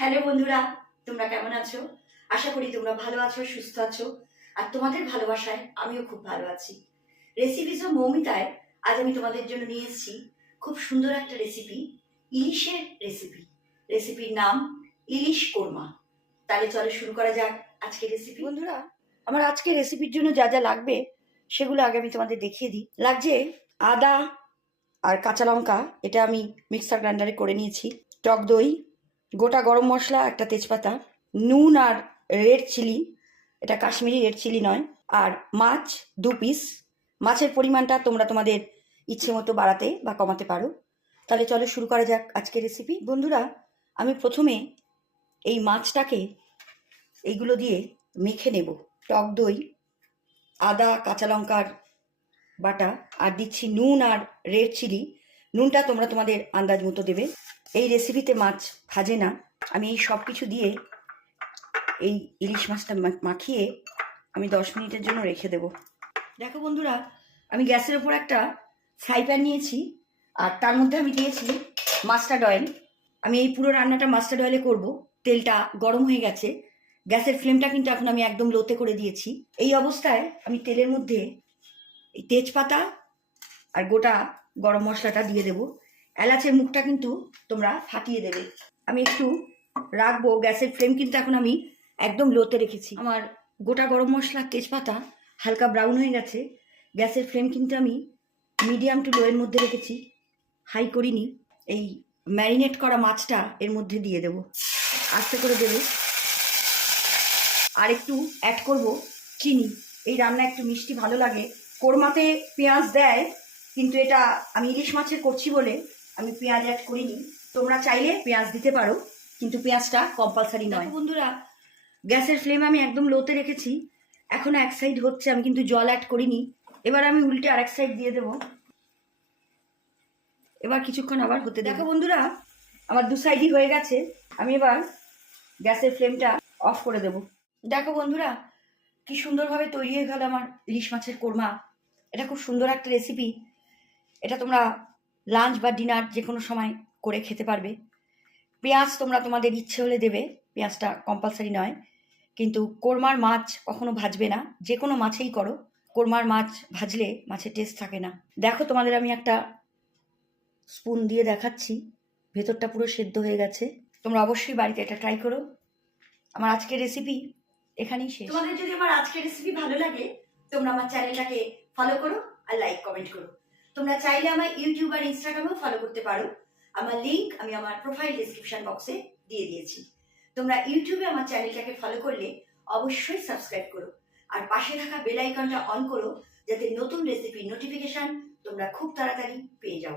Hello বন্ধুরা, তোমরা কেমন আছো? আশা করি তোমরা ভালো আছো, সুস্থ আছো। আর তোমাদের ভালোবাসায় আমিও খুব ভালো আছি। রেসিপিস ও মৌমিতায় আজ আমি তোমাদের জন্য নিয়ে এসেছি খুব সুন্দর একটা রেসিপি, ইলিশের রেসিপি। রেসিপির নাম ইলিশ কোরমা। তাহলে চলো শুরু করা যাক আজকের রেসিপি। বন্ধুরা, আমার আজকের রেসিপির জন্য যা যা লাগবে সেগুলো আগে আমি তোমাদের দেখিয়ে দিই। লাগছে আদা আর কাঁচা লঙ্কা, এটা আমি মিক্সার গ্রাইন্ডারে করে নিয়েছি। টক দই, গোটা গরম মশলা, একটা তেজপাতা, নুন আর রেড চিলি, এটা কাশ্মীরি রেড চিলি নয়, আর মাছ 2 পিস। মাছের পরিমাণটা তোমরা তোমাদের ইচ্ছে মতো বাড়াতে বা কমাতে পারো। তাহলে চলো শুরু করা যাক আজকের রেসিপি। বন্ধুরা, আমি প্রথমে এই মাছটাকে এইগুলো দিয়ে মেখে নেব। টক দই, আদা, কাঁচা লঙ্কার বাটা, আর দিচ্ছি নুন আর রেড চিলি। নুনটা তোমরা তোমাদের আন্দাজ মতো দেবে। এই রেসিপিতে মাছ ভাজে না, আমি এই সব কিছু দিয়ে এই ইলিশ মাছটা মাখিয়ে আমি 10 মিনিটের জন্য রেখে দেব। দেখো বন্ধুরা, আমি গ্যাসের ওপর একটা ফ্রাই প্যান নিয়েছি, আর তার মধ্যে আমি দিয়েছি মাস্টার্ড অয়েল। আমি এই পুরো রান্নাটা মাস্টার্ড অয়েলে করব। তেলটা গরম হয়ে গেছে, গ্যাসের ফ্লেমটা কিন্তু এখন আমি একদম লোতে করে দিয়েছি। এই অবস্থায় আমি তেলের মধ্যে এই তেজপাতা আর গোটা গরম মশলাটা দিয়ে দেবো। এলাচের মুখটা কিন্তু তোমরা ফাটিয়ে দেবে। আমি একটু রাখবো, গ্যাসের ফ্লেম কিন্তু এখন আমি একদম লোতে রেখেছি। আমার গোটা গরম মশলা, তেজপাতা হালকা ব্রাউন হয়ে গেছে। গ্যাসের ফ্লেম কিন্তু আমি মিডিয়াম টু লোয়ের মধ্যে রেখেছি, হাই করিনি। এই ম্যারিনেট করা মাছটা এর মধ্যে দিয়ে দেব, আস্তে করে দেবে। আর একটু অ্যাড করব চিনি। এই রান্না একটু মিষ্টি ভালো লাগে। কোরমাতে পেঁয়াজ দেয়, কিন্তু এটা আমি ইলিশ মাছের করছি বলে আমি পেঁয়াজ অ্যাড করিনি। তোমরা চাইলে পেঁয়াজ দিতে পারো, কিন্তু পেঁয়াজটা কম্পালসারি নয়। বন্ধুরা, গ্যাসের ফ্লেম আমি একদম লোতে রেখেছি। এখনো এক সাইড হচ্ছে, আমি কিন্তু জল অ্যাড করিনি। এবার আমি উল্টে আরেক সাইড দিয়ে দেবো। এবার কিছুক্ষণ আবার হতে দেখো বন্ধুরা, আমার 2 সাইডই হয়ে গেছে। আমি এবার গ্যাসের ফ্লেমটা অফ করে দেব। দেখো বন্ধুরা, কি সুন্দরভাবে তৈরি হয়ে গেল আমার ইলিশ মাছের কোরমা। এটা খুব সুন্দর একটা রেসিপি। এটা তোমরা লাঞ্চ বা ডিনার যে কোনো সময় করে খেতে পারবে। পেঁয়াজ তোমরা তোমাদের ইচ্ছে হলে দেবে, পেঁয়াজটা কম্পালসারি নয়। কিন্তু কোরমার মাছ কখনো ভাজবে না, যে কোনো মাছেই করো। কোরমার মাছ ভাজলে মাছের টেস্ট থাকে না। দেখো, তোমাদের আমি একটা স্পুন দিয়ে দেখাচ্ছি, ভেতরটা পুরো সেদ্ধ হয়ে গেছে। তোমরা অবশ্যই বাড়িতে এটা ট্রাই করো। আমার আজকের রেসিপি এখানেই শেষ। তোমাদের যদি আমার আজকের রেসিপি ভালো লাগে, তোমরা আমার চ্যানেলটাকে ফলো করো আর লাইক কমেন্ট করো। তোমরা চাইলে আমার ইউটিউব আর ইনস্টাগ্রামেও ফলো করতে পারো। আমার লিংক আমি আমার প্রোফাইল ডেসক্রিপশন বক্সে দিয়ে দিয়েছি। তোমরা ইউটিউবে আমার চ্যানেলটাকে ফলো করলে অবশ্যই সাবস্ক্রাইব করো, আর পাশে থাকা বেল আইকনটা অন করো, যাতে নতুন রেসিপির নোটিফিকেশন তোমরা খুব তাড়াতাড়ি পেয়ে যাও।